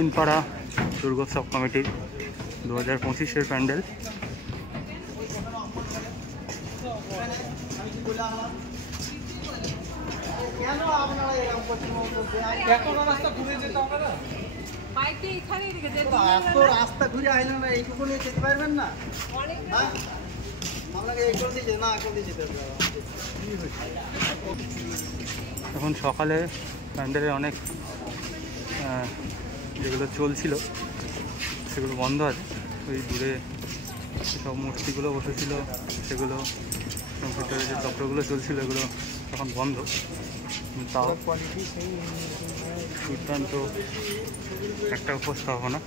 দক্ষিণপাড়া দুর্গোৎসব কমিটির 2025-এর প্যান্ডেল। রাস্তা ঘুরে আইলেন না, এইটুকু নিয়ে যেতে পারবেন না? এখন সকালে প্যান্ডেলে অনেক যেগুলো চলছিল সেগুলো বন্ধ আছে। ওই দূরে সব মূর্তিগুলো বসেছিল সেগুলো, ভিতরে যে চক্রগুলো চলছিল এগুলো এখন বন্ধ। তাও দুর্দান্ত একটা উপস্থাপনা।